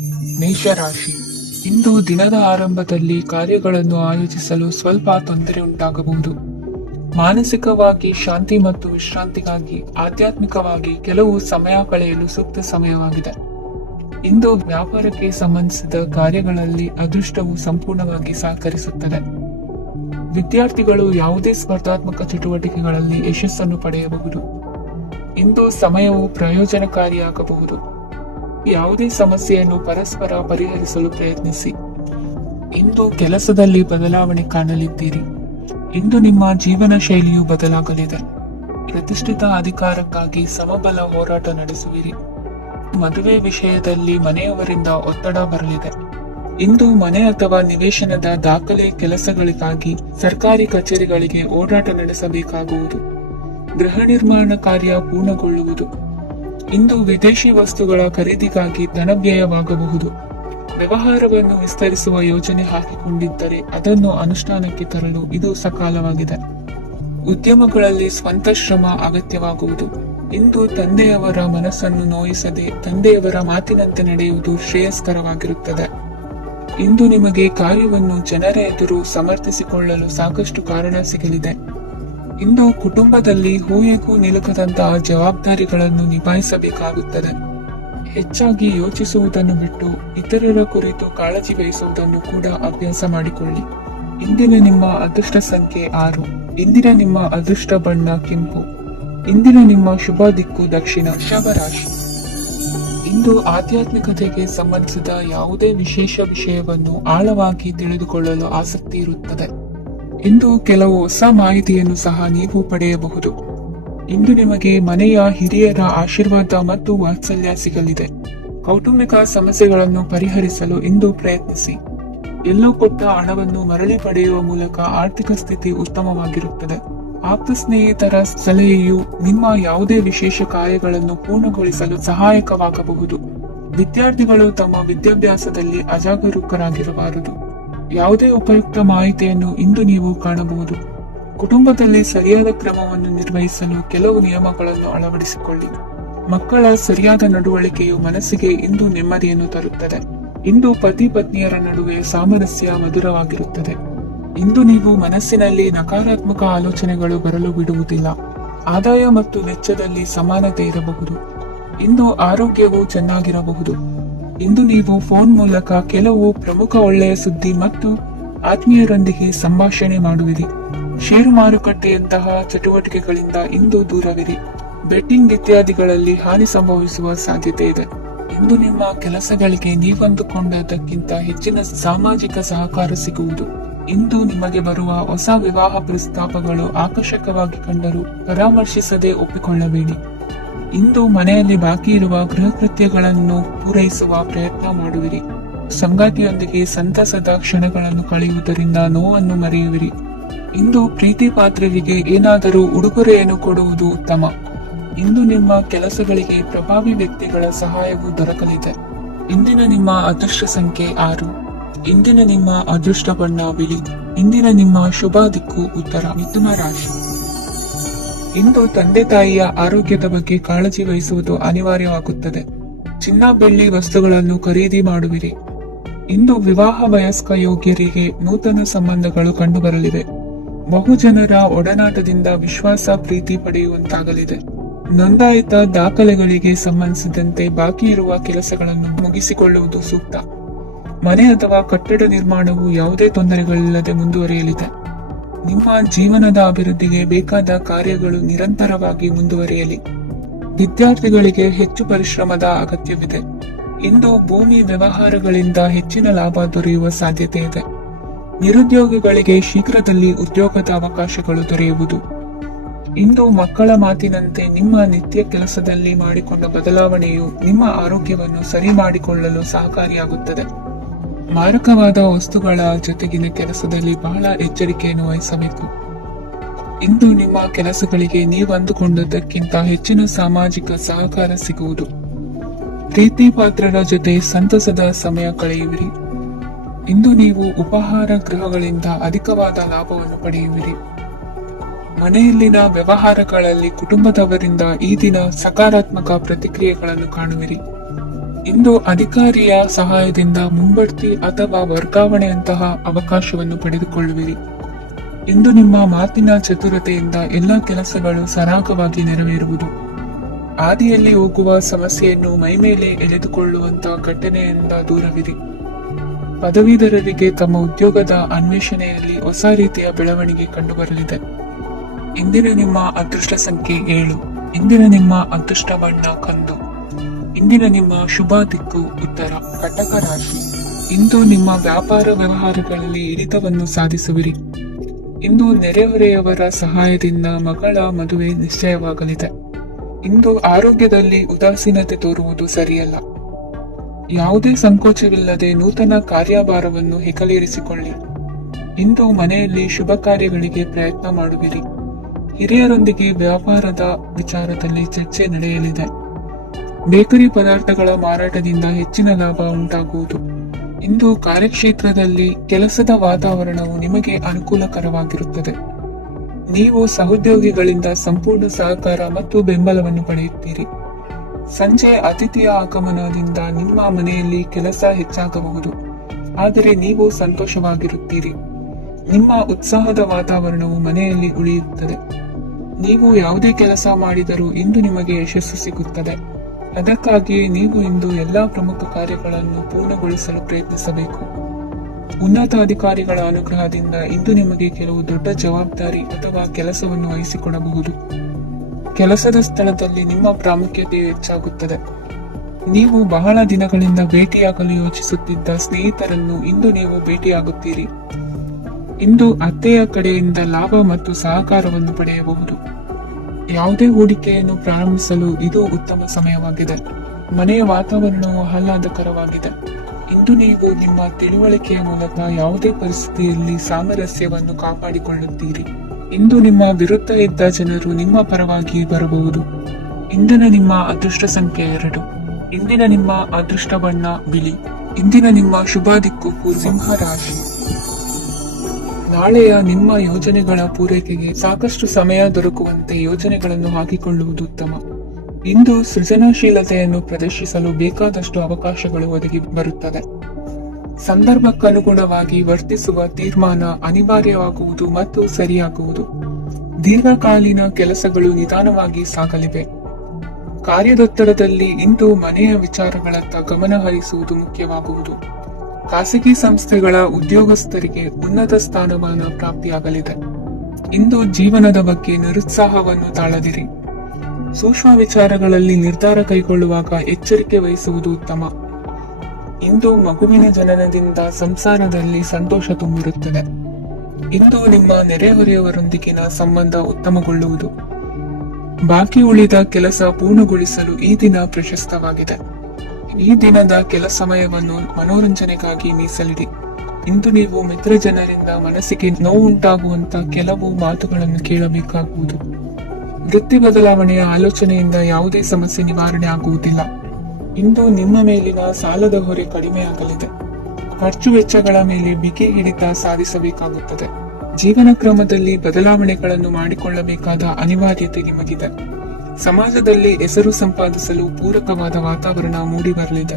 ಮೇಷರಾಶಿ. ಇಂದು ದಿನದ ಆರಂಭದಲ್ಲಿ ಕಾರ್ಯಗಳನ್ನು ಆಯೋಜಿಸಲು ಸ್ವಲ್ಪ ತೊಂದರೆ ಉಂಟಾಗಬಹುದು. ಮಾನಸಿಕವಾಗಿ ಶಾಂತಿ ಮತ್ತು ವಿಶ್ರಾಂತಿಗಾಗಿ ಆಧ್ಯಾತ್ಮಿಕವಾಗಿ ಕೆಲವು ಸಮಯ ಕಳೆಯಲು ಸೂಕ್ತ ಸಮಯವಾಗಿದೆ. ಇಂದು ವ್ಯಾಪಾರಕ್ಕೆ ಸಂಬಂಧಿಸಿದ ಕಾರ್ಯಗಳಲ್ಲಿ ಅದೃಷ್ಟವು ಸಂಪೂರ್ಣವಾಗಿ ಸಹಕರಿಸುತ್ತದೆ. ವಿದ್ಯಾರ್ಥಿಗಳು ಯಾವುದೇ ಸ್ಪರ್ಧಾತ್ಮಕ ಚಟುವಟಿಕೆಗಳಲ್ಲಿ ಯಶಸ್ಸನ್ನು ಪಡೆಯಬಹುದು. ಇಂದು ಸಮಯವು ಪ್ರಯೋಜನಕಾರಿಯಾಗಬಹುದು. ಯಾವುದೇ ಸಮಸ್ಯೆಯನ್ನು ಪರಸ್ಪರ ಪರಿಹರಿಸಲು ಪ್ರಯತ್ನಿಸಿ. ಇಂದು ಕೆಲಸದಲ್ಲಿ ಬದಲಾವಣೆ ಕಾಣಲಿದ್ದೀರಿ. ಇಂದು ನಿಮ್ಮ ಜೀವನ ಶೈಲಿಯು ಬದಲಾಗಲಿದೆ. ಪ್ರತಿಷ್ಠಿತ ಅಧಿಕಾರಕ್ಕಾಗಿ ಸಮಬಲ ಹೋರಾಟ ನಡೆಸುವಿರಿ. ಮದುವೆ ವಿಷಯದಲ್ಲಿ ಮನೆಯವರಿಂದ ಒತ್ತಡ ಬರಲಿದೆ. ಇಂದು ಮನೆ ಅಥವಾ ನಿವೇಶನದ ದಾಖಲೆ ಕೆಲಸಗಳಿಗಾಗಿ ಸರ್ಕಾರಿ ಕಚೇರಿಗಳಿಗೆ ಓಡಾಟ ನಡೆಸಬೇಕಾಗುವುದು. ಗೃಹ ನಿರ್ಮಾಣ ಕಾರ್ಯ ಪೂರ್ಣಗೊಳ್ಳುವುದು. ಇಂದು ವಿದೇಶಿ ವಸ್ತುಗಳ ಖರೀದಿಗಾಗಿ ಧನವ್ಯಯವಾಗಬಹುದು. ವ್ಯವಹಾರವನ್ನು ವಿಸ್ತರಿಸುವ ಯೋಜನೆ ಹಾಕಿಕೊಂಡಿದ್ದರೆ ಅದನ್ನು ಅನುಷ್ಠಾನಕ್ಕೆ ತರಲು ಇದು ಸಕಾಲವಾಗಿದೆ. ಉದ್ಯಮಗಳಲ್ಲಿ ಸ್ವಂತ ಶ್ರಮ ಅಗತ್ಯವಾಗುವುದು. ಇಂದು ತಂದೆಯವರ ಮನಸ್ಸನ್ನು ನೋಯಿಸದೆ ತಂದೆಯವರ ಮಾತಿನಂತೆ ನಡೆಯುವುದು ಶ್ರೇಯಸ್ಕರವಾಗಿರುತ್ತದೆ. ಇಂದು ನಿಮಗೆ ಕಾರ್ಯವನ್ನು ಜನರ ಎದುರು ಸಮರ್ಥಿಸಿಕೊಳ್ಳಲು ಸಾಕಷ್ಟು ಕಾರಣ ಸಿಗಲಿದೆ. ಇಂದು ಕುಟುಂಬದಲ್ಲಿ ಹೂಯೆಗೂ ನಿಲುಕದಂತಹ ಜವಾಬ್ದಾರಿಗಳನ್ನು ನಿಭಾಯಿಸಬೇಕಾಗುತ್ತದೆ. ಹೆಚ್ಚಾಗಿ ಯೋಚಿಸುವುದನ್ನು ಬಿಟ್ಟು ಇತರರ ಕುರಿತು ಕಾಳಜಿ ವಹಿಸುವುದನ್ನು ಕೂಡ ಅಭ್ಯಾಸ ಮಾಡಿಕೊಳ್ಳಿ. ಇಂದಿನ ನಿಮ್ಮ ಅದೃಷ್ಟ ಸಂಖ್ಯೆ 6. ಇಂದಿನ ನಿಮ್ಮ ಅದೃಷ್ಟ ಬಣ್ಣ ಕೆಂಪು. ಇಂದಿನ ನಿಮ್ಮ ಶುಭ ದಿಕ್ಕು ದಕ್ಷಿಣ. ವೃಷಭರಾಶಿ. ಇಂದು ಆಧ್ಯಾತ್ಮಿಕತೆಗೆ ಸಂಬಂಧಿಸಿದ ಯಾವುದೇ ವಿಶೇಷ ವಿಷಯವನ್ನು ಆಳವಾಗಿ ತಿಳಿದುಕೊಳ್ಳಲು ಆಸಕ್ತಿ ಇರುತ್ತದೆ. ಇಂದು ಕೆಲವು ಹೊಸ ಮಾಹಿತಿಯನ್ನು ಸಹ ನೀವು ಪಡೆಯಬಹುದು. ಇಂದು ನಿಮಗೆ ಮನೆಯ ಹಿರಿಯರ ಆಶೀರ್ವಾದ ಮತ್ತು ವಾತ್ಸಲ್ಯ ಸಿಗಲಿದೆ. ಕೌಟುಂಬಿಕ ಸಮಸ್ಯೆಗಳನ್ನು ಪರಿಹರಿಸಲು ಇಂದು ಪ್ರಯತ್ನಿಸಿ. ಎಲ್ಲೋ ಕೊಟ್ಟ ಹಣವನ್ನು ಮರಳಿ ಪಡೆಯುವ ಮೂಲಕ ಆರ್ಥಿಕ ಸ್ಥಿತಿ ಉತ್ತಮವಾಗಿರುತ್ತದೆ. ಆಪ್ತ ಸ್ನೇಹಿತರ ಸಲಹೆಯು ನಿಮ್ಮ ಯಾವುದೇ ವಿಶೇಷ ಕಾರ್ಯಗಳನ್ನು ಪೂರ್ಣಗೊಳಿಸಲು ಸಹಾಯಕವಾಗಬಹುದು. ವಿದ್ಯಾರ್ಥಿಗಳು ತಮ್ಮ ವಿದ್ಯಾಭ್ಯಾಸದಲ್ಲಿ ಅಜಾಗರೂಕರಾಗಿರಬಾರದು. ಯಾವುದೇ ಉಪಯುಕ್ತ ಮಾಹಿತಿಯನ್ನು ಇಂದು ನೀವು ಕಾಣಬಹುದು. ಕುಟುಂಬದಲ್ಲಿ ಸರಿಯಾದ ಕ್ರಮವನ್ನು ನಿರ್ವಹಿಸಲು ಕೆಲವು ನಿಯಮಗಳನ್ನು ಅಳವಡಿಸಿಕೊಳ್ಳಿ. ಮಕ್ಕಳ ಸರಿಯಾದ ನಡವಳಿಕೆಯು ಮನಸ್ಸಿಗೆ ಇಂದು ನೆಮ್ಮದಿಯನ್ನು ತರುತ್ತದೆ. ಇಂದು ಪತಿ ಪತ್ನಿಯರ ನಡುವೆ ಸಾಮರಸ್ಯ ಮಧುರವಾಗಿರುತ್ತದೆ. ಇಂದು ನೀವು ಮನಸ್ಸಿನಲ್ಲಿ ನಕಾರಾತ್ಮಕ ಆಲೋಚನೆಗಳು ಬರಲು ಬಿಡುವುದಿಲ್ಲ. ಆದಾಯ ಮತ್ತು ವೆಚ್ಚದಲ್ಲಿ ಸಮಾನತೆ ಇರಬಹುದು. ಇಂದು ಆರೋಗ್ಯವು ಚೆನ್ನಾಗಿರಬಹುದು. ಇಂದು ನೀವು ಫೋನ್ ಮೂಲಕ ಕೆಲವು ಪ್ರಮುಖ ಒಳ್ಳೆಯ ಸುದ್ದಿ ಮತ್ತು ಆತ್ಮೀಯರೊಂದಿಗೆ ಸಂಭಾಷಣೆ ಮಾಡುವಿರಿ. ಷೇರು ಮಾರುಕಟ್ಟೆಯಂತಹ ಚಟುವಟಿಕೆಗಳಿಂದ ಇಂದು ದೂರವಿರಿ. ಬೆಟ್ಟಿಂಗ್ ಇತ್ಯಾದಿಗಳಲ್ಲಿ ಹಾನಿ ಸಂಭವಿಸುವ ಸಾಧ್ಯತೆ ಇದೆ. ಇಂದು ನಿಮ್ಮ ಕೆಲಸಗಳಿಗೆ ನೀವಂದುಕೊಂಡದಕ್ಕಿಂತ ಹೆಚ್ಚಿನ ಸಾಮಾಜಿಕ ಸಹಕಾರ ಸಿಗುವುದು. ಇಂದು ನಿಮಗೆ ಬರುವ ಹೊಸ ವಿವಾಹ ಪ್ರಸ್ತಾಪಗಳು ಆಕರ್ಷಕವಾಗಿ ಕಂಡರೂ ಪರಾಮರ್ಶಿಸದೆ ಒಪ್ಪಿಕೊಳ್ಳಬೇಡಿ. ಇಂದು ಮನೆಯಲ್ಲಿ ಬಾಕಿ ಇರುವ ಗೃಹ ಕೃತ್ಯಗಳನ್ನು ಪೂರೈಸುವ ಪ್ರಯತ್ನ ಮಾಡುವಿರಿ. ಸಂಗಾತಿಯೊಂದಿಗೆ ಸಂತಸದ ಕ್ಷಣಗಳನ್ನು ಕಳೆಯುವುದರಿಂದ ನೋವನ್ನು ಮರೆಯುವಿರಿ. ಇಂದು ಪ್ರೀತಿ ಪಾತ್ರರಿಗೆ ಏನಾದರೂ ಉಡುಗೊರೆಯನ್ನು ಕೊಡುವುದು ಉತ್ತಮ. ಇಂದು ನಿಮ್ಮ ಕೆಲಸಗಳಿಗೆ ಪ್ರಭಾವಿ ವ್ಯಕ್ತಿಗಳ ಸಹಾಯವು ದೊರಕಲಿದೆ. ಇಂದಿನ ನಿಮ್ಮ ಅದೃಷ್ಟ ಸಂಖ್ಯೆ 6. ಇಂದಿನ ನಿಮ್ಮ ಅದೃಷ್ಟ ಬಣ್ಣ ಬಿಳಿ. ಇಂದಿನ ನಿಮ್ಮ ಶುಭ ದಿಕ್ಕು ಉತ್ತರ. ಮಿಥುನ ರಾಶಿ. ಇಂದು ತಂದೆ ತಾಯಿಯ ಆರೋಗ್ಯದ ಬಗ್ಗೆ ಕಾಳಜಿ ವಹಿಸುವುದು ಅನಿವಾರ್ಯವಾಗುತ್ತದೆ. ಚಿನ್ನ ಬೆಳ್ಳಿ ವಸ್ತುಗಳನ್ನು ಖರೀದಿ ಮಾಡುವಿರಿ. ಇಂದು ವಿವಾಹ ವಯಸ್ಕ ಯೋಗ್ಯರಿಗೆ ನೂತನ ಸಂಬಂಧಗಳು ಕಂಡುಬರಲಿವೆ. ಬಹುಜನರ ಒಡನಾಟದಿಂದ ವಿಶ್ವಾಸ ಪ್ರೀತಿ ಪಡೆಯುವಂತಾಗಲಿದೆ. ನೋಂದಾಯಿತ ದಾಖಲೆಗಳಿಗೆ ಸಂಬಂಧಿಸಿದಂತೆ ಬಾಕಿ ಇರುವ ಕೆಲಸಗಳನ್ನು ಮುಗಿಸಿಕೊಳ್ಳುವುದು ಸೂಕ್ತ. ಮನೆ ಅಥವಾ ಕಟ್ಟಡ ನಿರ್ಮಾಣವು ಯಾವುದೇ ತೊಂದರೆಗಳಿಲ್ಲದೆ ಮುಂದುವರಿಯಲಿದೆ. ನಿಮ್ಮ ಜೀವನದ ಅಭಿವೃದ್ಧಿಗೆ ಬೇಕಾದ ಕಾರ್ಯಗಳು ನಿರಂತರವಾಗಿ ಮುಂದುವರಿಯಲಿ. ವಿದ್ಯಾರ್ಥಿಗಳಿಗೆ ಹೆಚ್ಚು ಪರಿಶ್ರಮದ ಅಗತ್ಯವಿದೆ. ಇಂದು ಭೂಮಿ ವ್ಯವಹಾರಗಳಿಂದ ಹೆಚ್ಚಿನ ಲಾಭ ದೊರೆಯುವ ಸಾಧ್ಯತೆ ಇದೆ. ನಿರುದ್ಯೋಗಿಗಳಿಗೆ ಶೀಘ್ರದಲ್ಲಿ ಉದ್ಯೋಗದ ಅವಕಾಶಗಳು ದೊರೆಯುವುದು. ಇಂದು ಮಕ್ಕಳ ಮಾತಿನಂತೆ ನಿಮ್ಮ ನಿತ್ಯ ಕೆಲಸದಲ್ಲಿ ಮಾಡಿಕೊಂಡ ಬದಲಾವಣೆಯು ನಿಮ್ಮ ಆರೋಗ್ಯವನ್ನು ಸರಿ ಮಾಡಿಕೊಳ್ಳಲು ಸಹಕಾರಿಯಾಗುತ್ತದೆ. ಮಾರಕವಾದ ವಸ್ತುಗಳ ಜೊತೆಗಿನ ಕೆಲಸದಲ್ಲಿ ಬಹಳ ಎಚ್ಚರಿಕೆಯನ್ನು ವಹಿಸಬೇಕು. ಇಂದು ನಿಮ್ಮ ಕೆಲಸಗಳಿಗೆ ನೀವು ಅಂದುಕೊಂಡದ್ದಕ್ಕಿಂತ ಹೆಚ್ಚಿನ ಸಾಮಾಜಿಕ ಸಹಕಾರ ಸಿಗುವುದು. ಪ್ರೀತಿ ಪಾತ್ರರ ಜೊತೆ ಸಂತಸದ ಸಮಯ ಕಳೆಯುವಿರಿ. ಇಂದು ನೀವು ಉಪಹಾರ ಗೃಹಗಳಿಂದ ಅಧಿಕವಾದ ಲಾಭವನ್ನು ಪಡೆಯುವಿರಿ. ಮನೆಯಲ್ಲಿನ ವ್ಯವಹಾರಗಳಲ್ಲಿ ಕುಟುಂಬದವರಿಂದ ಈ ದಿನ ಸಕಾರಾತ್ಮಕ ಪ್ರತಿಕ್ರಿಯೆಗಳನ್ನು ಕಾಣುವಿರಿ. ಇಂದು ಅಧಿಕಾರಿಯ ಸಹಾಯದಿಂದ ಮುಂಬಡ್ತಿ ಅಥವಾ ವರ್ಗಾವಣೆಯಂತಹ ಅವಕಾಶವನ್ನು ಪಡೆದುಕೊಳ್ಳುವಿರಿ. ಇಂದು ನಿಮ್ಮ ಮಾತಿನ ಚತುರತೆಯಿಂದ ಎಲ್ಲ ಕೆಲಸಗಳು ಸರಾಗವಾಗಿ ನೆರವೇರುವುದು. ಹಾದಿಯಲ್ಲಿ ಹೋಗುವ ಸಮಸ್ಯೆಯನ್ನು ಮೈಮೇಲೆ ಎಳೆದುಕೊಳ್ಳುವಂತಹ ಘಟನೆಯಿಂದ ದೂರವಿರಿ. ಪದವೀಧರರಿಗೆ ತಮ್ಮ ಉದ್ಯೋಗದ ಅನ್ವೇಷಣೆಯಲ್ಲಿ ಹೊಸ ರೀತಿಯ ಬೆಳವಣಿಗೆ ಕಂಡುಬರಲಿದೆ. ಇಂದಿನ ನಿಮ್ಮ ಅದೃಷ್ಟ ಸಂಖ್ಯೆ 7. ಇಂದಿನ ನಿಮ್ಮ ಅದೃಷ್ಟ ಬಣ್ಣ ಕಂದು. ಇಂದಿನ ನಿಮ್ಮ ಶುಭ ದಿಕ್ಕು ಉತ್ತರ. ಕಟಕ ರಾಶಿ. ಇಂದು ನಿಮ್ಮ ವ್ಯಾಪಾರ ವ್ಯವಹಾರಗಳಲ್ಲಿ ಹಿಡಿತವನ್ನು ಸಾಧಿಸುವಿರಿ. ಇಂದು ನೆರೆಹೊರೆಯವರ ಸಹಾಯದಿಂದ ಮಗಳ ಮದುವೆ ನಿಶ್ಚಯವಾಗಲಿದೆ. ಇಂದು ಆರೋಗ್ಯದಲ್ಲಿ ಉದಾಸೀನತೆ ತೋರುವುದು ಸರಿಯಲ್ಲ. ಯಾವುದೇ ಸಂಕೋಚವಿಲ್ಲದೆ ನೂತನ ಕಾರ್ಯಭಾರವನ್ನು ಹೆಗಲೇರಿಸಿಕೊಳ್ಳಿ. ಇಂದು ಮನೆಯಲ್ಲಿ ಶುಭ ಕಾರ್ಯಗಳಿಗೆ ಪ್ರಯತ್ನ ಮಾಡುವಿರಿ. ಹಿರಿಯರೊಂದಿಗೆ ವ್ಯಾಪಾರದ ವಿಚಾರದಲ್ಲಿ ಚರ್ಚೆ ನಡೆಯಲಿದೆ. ಬೇಕರಿ ಪದಾರ್ಥಗಳ ಮಾರಾಟದಿಂದ ಹೆಚ್ಚಿನ ಲಾಭ ಉಂಟಾಗುವುದು. ಇಂದು ಕಾರ್ಯಕ್ಷೇತ್ರದಲ್ಲಿ ಕೆಲಸದ ವಾತಾವರಣವು ನಿಮಗೆ ಅನುಕೂಲಕರವಾಗಿರುತ್ತದೆ. ನೀವು ಸಹೋದ್ಯೋಗಿಗಳಿಂದ ಸಂಪೂರ್ಣ ಸಹಕಾರ ಮತ್ತು ಬೆಂಬಲವನ್ನು ಪಡೆಯುತ್ತೀರಿ. ಸಂಜೆ ಅತಿಥಿಯ ಆಗಮನದಿಂದ ನಿಮ್ಮ ಮನೆಯಲ್ಲಿ ಕೆಲಸ ಹೆಚ್ಚಾಗಬಹುದು, ಆದರೆ ನೀವು ಸಂತೋಷವಾಗಿರುತ್ತೀರಿ. ನಿಮ್ಮ ಉತ್ಸಾಹದ ವಾತಾವರಣವು ಮನೆಯಲ್ಲಿ ಉಳಿಯುತ್ತದೆ. ನೀವು ಯಾವುದೇ ಕೆಲಸ ಮಾಡಿದರೂ ಇಂದು ನಿಮಗೆ ಯಶಸ್ಸು ಸಿಗುತ್ತದೆ. ಅದಕ್ಕಾಗಿಯೇ ನೀವು ಇಂದು ಎಲ್ಲಾ ಪ್ರಮುಖ ಕಾರ್ಯಗಳನ್ನು ಪೂರ್ಣಗೊಳಿಸಲು ಪ್ರಯತ್ನಿಸಬೇಕು. ಉನ್ನತ ಅಧಿಕಾರಿಗಳ ಅನುಗ್ರಹದಿಂದ ಇಂದು ನಿಮಗೆ ಕೆಲವು ದೊಡ್ಡ ಜವಾಬ್ದಾರಿ ಅಥವಾ ಕೆಲಸವನ್ನು ವಹಿಸಿಕೊಡಬಹುದು. ಕೆಲಸದ ಸ್ಥಳದಲ್ಲಿ ನಿಮ್ಮ ಪ್ರಾಮುಖ್ಯತೆಯು ಹೆಚ್ಚಾಗುತ್ತದೆ. ನೀವು ಬಹಳ ದಿನಗಳಿಂದ ಭೇಟಿಯಾಗಲು ಯೋಚಿಸುತ್ತಿದ್ದ ಸ್ನೇಹಿತರನ್ನು ಇಂದು ನೀವು ಭೇಟಿಯಾಗುತ್ತೀರಿ. ಇಂದು ಅತ್ತೆಯ ಕಡೆಯಿಂದ ಲಾಭ ಮತ್ತು ಸಹಕಾರವನ್ನು ಪಡೆಯಬಹುದು. ಯಾವುದೇ ಹೂಡಿಕೆಯನ್ನು ಪ್ರಾರಂಭಿಸಲು ಇದು ಉತ್ತಮ ಸಮಯವಾಗಿದೆ. ಮನೆಯ ವಾತಾವರಣವು ಆಹ್ಲಾದಕರವಾಗಿದೆ. ಇಂದು ನೀವು ನಿಮ್ಮ ತಿಳುವಳಿಕೆಯ ಮೂಲಕ ಯಾವುದೇ ಪರಿಸ್ಥಿತಿಯಲ್ಲಿ ಸಾಮರಸ್ಯವನ್ನು ಕಾಪಾಡಿಕೊಳ್ಳುತ್ತೀರಿ. ಇಂದು ನಿಮ್ಮ ವಿರುದ್ಧ ಇದ್ದ ಜನರು ನಿಮ್ಮ ಪರವಾಗಿ ಬರಬಹುದು. ಇಂದಿನ ನಿಮ್ಮ ಅದೃಷ್ಟ ಸಂಖ್ಯೆ 2. ಇಂದಿನ ನಿಮ್ಮ ಅದೃಷ್ಟ ಬಣ್ಣ ಬಿಳಿ. ಇಂದಿನ ನಿಮ್ಮ ಶುಭ ದಿಕ್ಕು ಸಿಂಹ ರಾಶಿ. ನಾಳೆಯ ನಿಮ್ಮ ಯೋಜನೆಗಳ ಪೂರೈಕೆಗೆ ಸಾಕಷ್ಟು ಸಮಯ ದೊರಕುವಂತೆ ಯೋಜನೆಗಳನ್ನು ಹಾಕಿಕೊಳ್ಳುವುದು ಉತ್ತಮ. ಇಂದು ಸೃಜನಶೀಲತೆಯನ್ನು ಪ್ರದರ್ಶಿಸಲು ಬೇಕಾದಷ್ಟು ಅವಕಾಶಗಳು ಒದಗಿ ಬರುತ್ತದೆ. ಸಂದರ್ಭಕ್ಕನುಗುಣವಾಗಿ ವರ್ತಿಸುವ ತೀರ್ಮಾನ ಅನಿವಾರ್ಯವಾಗುವುದು ಮತ್ತು ಸರಿಯಾಗುವುದು. ದೀರ್ಘಕಾಲೀನ ಕೆಲಸಗಳು ನಿಧಾನವಾಗಿ ಸಾಗಲಿವೆ. ಕಾರ್ಯದೊತ್ತಡದಲ್ಲಿ ಇಂದು ಮನೆಯ ವಿಚಾರಗಳತ್ತ ಗಮನ ಹರಿಸುವುದು ಮುಖ್ಯವಾಗುವುದು. ಖಾಸಗಿ ಸಂಸ್ಥೆಗಳ ಉದ್ಯೋಗಸ್ಥರಿಗೆ ಉನ್ನತ ಸ್ಥಾನಮಾನ ಪ್ರಾಪ್ತಿಯಾಗಲಿದೆ. ಇಂದು ಜೀವನದ ಬಗ್ಗೆ ನಿರುತ್ಸಾಹವನ್ನು ತಾಳದಿರಿ. ಸೂಕ್ಷ್ಮ ವಿಚಾರಗಳಲ್ಲಿ ನಿರ್ಧಾರ ಕೈಗೊಳ್ಳುವಾಗ ಎಚ್ಚರಿಕೆ ವಹಿಸುವುದು ಉತ್ತಮ. ಇಂದು ಮಗುವಿನ ಜನನದಿಂದ ಸಂಸಾರದಲ್ಲಿ ಸಂತೋಷ ತುಂಬಿರುತ್ತದೆ. ಇಂದು ನಿಮ್ಮ ನೆರೆಹೊರೆಯವರೊಂದಿಗಿನ ಸಂಬಂಧ ಉತ್ತಮಗೊಳ್ಳುವುದು. ಬಾಕಿ ಉಳಿದ ಕೆಲಸ ಪೂರ್ಣಗೊಳಿಸಲು ಈ ದಿನ ಪ್ರಶಸ್ತವಾಗಿದೆ. ಈ ದಿನದ ಕೆಲ ಸಮಯವನ್ನು ಮನೋರಂಜನೆಗಾಗಿ ಮೀಸಲಿಡಿ. ಇಂದು ನೀವು ಮಿತ್ರ ಜನರಿಂದ ಮನಸ್ಸಿಗೆ ನೋವುಂಟಾಗುವಂತ ಕೆಲವು ಮಾತುಗಳನ್ನು ಕೇಳಬೇಕಾಗುವುದು. ವೃತ್ತಿ ಬದಲಾವಣೆಯ ಆಲೋಚನೆಯಿಂದ ಯಾವುದೇ ಸಮಸ್ಯೆ ನಿವಾರಣೆ ಆಗುವುದಿಲ್ಲ. ಇಂದು ನಿಮ್ಮ ಮೇಲಿನ ಸಾಲದ ಹೊರೆ ಕಡಿಮೆಯಾಗಲಿದೆ. ಖರ್ಚು ವೆಚ್ಚಗಳ ಮೇಲೆ ಬಿಗಿ ಹಿಡಿತ ಸಾಧಿಸಬೇಕಾಗುತ್ತದೆ. ಜೀವನ ಕ್ರಮದಲ್ಲಿ ಬದಲಾವಣೆಗಳನ್ನು ಮಾಡಿಕೊಳ್ಳಬೇಕಾದ ಅನಿವಾರ್ಯತೆ ನಿಮಗಿದೆ. ಸಮಾಜದಲ್ಲಿ ಹೆಸರು ಸಂಪಾದಿಸಲು ಪೂರಕವಾದ ವಾತಾವರಣ ಮೂಡಿ ಬರಲಿದೆ.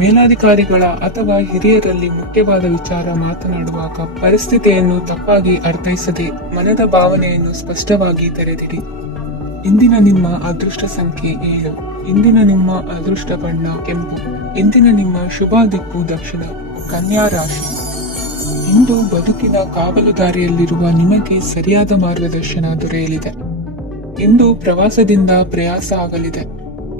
ಮೇಲಾಧಿಕಾರಿಗಳ ಅಥವಾ ಹಿರಿಯರಲ್ಲಿ ಮುಖ್ಯವಾದ ವಿಚಾರ ಮಾತನಾಡುವಾಗ ಪರಿಸ್ಥಿತಿಯನ್ನು ತಪ್ಪಾಗಿ ಅರ್ಥೈಸದೆ ಮನದ ಭಾವನೆಯನ್ನು ಸ್ಪಷ್ಟವಾಗಿ ತೆರೆದಿಡಿ. ಇಂದಿನ ನಿಮ್ಮ ಅದೃಷ್ಟ ಸಂಖ್ಯೆ 7. ಇಂದಿನ ನಿಮ್ಮ ಅದೃಷ್ಟ ಬಣ್ಣ ಕೆಂಪು. ಇಂದಿನ ನಿಮ್ಮ ಶುಭ ದಿಕ್ಕು ದಕ್ಷಿಣ. ಕನ್ಯಾ ರಾಶಿ. ಇಂದು ಬದುಕಿನ ಕಾವಲುದಾರಿಯಲ್ಲಿರುವ ನಿಮಗೆ ಸರಿಯಾದ ಮಾರ್ಗದರ್ಶನ ದೊರೆಯಲಿದೆ. ಇಂದು ಪ್ರವಾಸದಿಂದ ಪ್ರಯಾಸ ಆಗಲಿದೆ.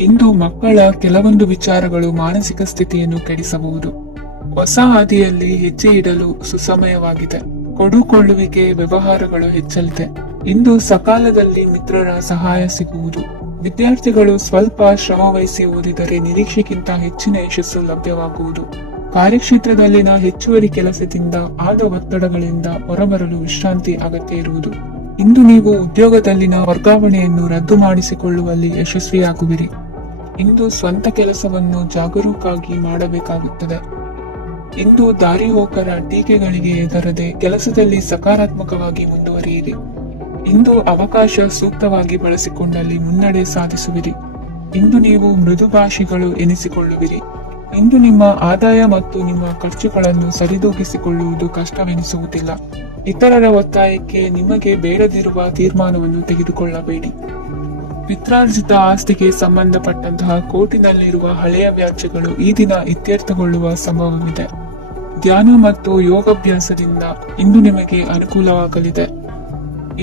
ಇಂದು ಮಕ್ಕಳ ಕೆಲವೊಂದು ವಿಚಾರಗಳು ಮಾನಸಿಕ ಸ್ಥಿತಿಯನ್ನು ಕೆಡಿಸಬಹುದು. ಹೊಸ ಹಾದಿಯಲ್ಲಿ ಹೆಜ್ಜೆ ಇಡಲು ಸುಸಮಯವಾಗಿದೆ. ಕೊಡುಕೊಳ್ಳುವಿಕೆ ವ್ಯವಹಾರಗಳು ಹೆಚ್ಚಲಿದೆ. ಇಂದು ಸಕಾಲದಲ್ಲಿ ಮಿತ್ರರ ಸಹಾಯ ಸಿಗುವುದು. ವಿದ್ಯಾರ್ಥಿಗಳು ಸ್ವಲ್ಪ ಶ್ರಮವಹಿಸಿ ಓದಿದರೆ ನಿರೀಕ್ಷೆಗಿಂತ ಹೆಚ್ಚಿನ ಯಶಸ್ಸು ಲಭ್ಯವಾಗುವುದು. ಕಾರ್ಯಕ್ಷೇತ್ರದಲ್ಲಿನ ಹೆಚ್ಚುವರಿ ಕೆಲಸದಿಂದ ಆದ ಒತ್ತಡಗಳಿಂದ ಹೊರಬರಲು ವಿಶ್ರಾಂತಿ ಅಗತ್ಯ ಇರುವುದು. ಇಂದು ನೀವು ಉದ್ಯೋಗದಲ್ಲಿನ ವರ್ಗಾವಣೆಯನ್ನು ರದ್ದು ಮಾಡಿಸಿಕೊಳ್ಳುವಲ್ಲಿ ಯಶಸ್ವಿಯಾಗುವಿರಿ. ಇಂದು ಸ್ವಂತ ಕೆಲಸವನ್ನು ಜಾಗರೂಕವಾಗಿ ಮಾಡಬೇಕಾಗುತ್ತದೆ. ಇಂದು ದಾರಿಹೋಕರ ಟೀಕೆಗಳಿಗೆ ಹೆದರದೆ ಕೆಲಸದಲ್ಲಿ ಸಕಾರಾತ್ಮಕವಾಗಿ ಮುಂದುವರಿಯಿರಿ. ಇಂದು ಅವಕಾಶ ಸೂಕ್ತವಾಗಿ ಬಳಸಿಕೊಂಡಲ್ಲಿ ಮುನ್ನಡೆ ಸಾಧಿಸುವಿರಿ. ಇಂದು ನೀವು ಮೃದುಭಾಷಿಗಳು ಎನಿಸಿಕೊಳ್ಳುವಿರಿ. ಇಂದು ನಿಮ್ಮ ಆದಾಯ ಮತ್ತು ನಿಮ್ಮ ಖರ್ಚುಗಳನ್ನು ಸರಿದೂಗಿಸಿಕೊಳ್ಳುವುದು ಕಷ್ಟವೆನಿಸುವುದಿಲ್ಲ. ಇತರರ ಒತ್ತಾಯಕ್ಕೆ ನಿಮಗೆ ಬೇಡದಿರುವ ತೀರ್ಮಾನವನ್ನು ತೆಗೆದುಕೊಳ್ಳಬೇಡಿ. ಪಿತ್ರಾರ್ಜಿತ ಆಸ್ತಿಗೆ ಸಂಬಂಧಪಟ್ಟಂತಹ ಕೋರ್ಟಿನಲ್ಲಿರುವ ಹಳೆಯ ವ್ಯಾಜ್ಯಗಳು ಈ ದಿನ ಇತ್ಯರ್ಥಗೊಳ್ಳುವ ಸಂಭವವಿದೆ. ಧ್ಯಾನ ಮತ್ತು ಯೋಗಾಭ್ಯಾಸದಿಂದ ಇಂದು ನಿಮಗೆ ಅನುಕೂಲವಾಗಲಿದೆ.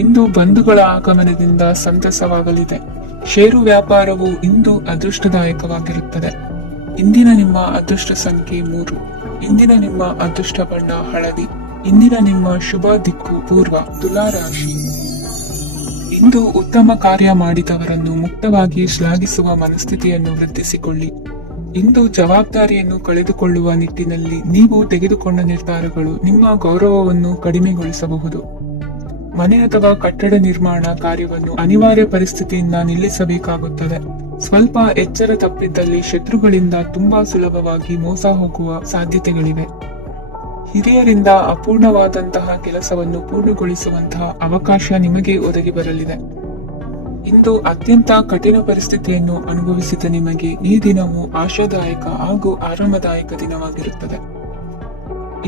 ಇಂದು ಬಂಧುಗಳ ಆಗಮನದಿಂದ ಸಂತಸವಾಗಲಿದೆ. ಷೇರು ವ್ಯಾಪಾರವು ಇಂದು ಅದೃಷ್ಟದಾಯಕವಾಗಿರುತ್ತದೆ. ಇಂದಿನ ನಿಮ್ಮ ಅದೃಷ್ಟ ಸಂಖ್ಯೆ 3. ಇಂದಿನ ನಿಮ್ಮ ಅದೃಷ್ಟ ಬಣ್ಣ ಹಳದಿ. ಇಂದಿನ ನಿಮ್ಮ ಶುಭ ದಿಕ್ಕು ಪೂರ್ವ. ತುಲಾ ರಾಶಿ. ಇಂದು ಉತ್ತಮ ಕಾರ್ಯ ಮಾಡಿದವರನ್ನು ಮುಕ್ತವಾಗಿ ಶ್ಲಾಘಿಸುವ ಮನಸ್ಥಿತಿಯನ್ನು ವೃದ್ಧಿಸಿಕೊಳ್ಳಿ. ಇಂದು ಜವಾಬ್ದಾರಿಯನ್ನು ಕಳೆದುಕೊಳ್ಳುವ ನಿಟ್ಟಿನಲ್ಲಿ ನೀವು ತೆಗೆದುಕೊಂಡ ನಿರ್ಧಾರಗಳು ನಿಮ್ಮ ಗೌರವವನ್ನು ಕಡಿಮೆಗೊಳಿಸಬಹುದು. ಮನೆ ಅಥವಾ ಕಟ್ಟಡ ನಿರ್ಮಾಣ ಕಾರ್ಯವನ್ನು ಅನಿವಾರ್ಯ ಪರಿಸ್ಥಿತಿಯಿಂದ ನಿಲ್ಲಿಸಬೇಕಾಗುತ್ತದೆ. ಸ್ವಲ್ಪ ಎಚ್ಚರ ತಪ್ಪಿದ್ದಲ್ಲಿ ಶತ್ರುಗಳಿಂದ ತುಂಬಾ ಸುಲಭವಾಗಿ ಮೋಸ ಹೋಗುವ ಸಾಧ್ಯತೆಗಳಿವೆ. ಹಿರಿಯರಿಂದ ಅಪೂರ್ಣವಾದಂತಹ ಕೆಲಸವನ್ನು ಪೂರ್ಣಗೊಳಿಸುವಂತಹ ಅವಕಾಶ ನಿಮಗೆ ಒದಗಿ ಬರಲಿದೆ. ಇಂದು ಅತ್ಯಂತ ಕಠಿಣ ಪರಿಸ್ಥಿತಿಯನ್ನು ಅನುಭವಿಸಿದ ನಿಮಗೆ ಈ ದಿನವು ಆಶಾದಾಯಕ ಹಾಗೂ ಆರಾಮದಾಯಕ ದಿನವಾಗಿರುತ್ತದೆ.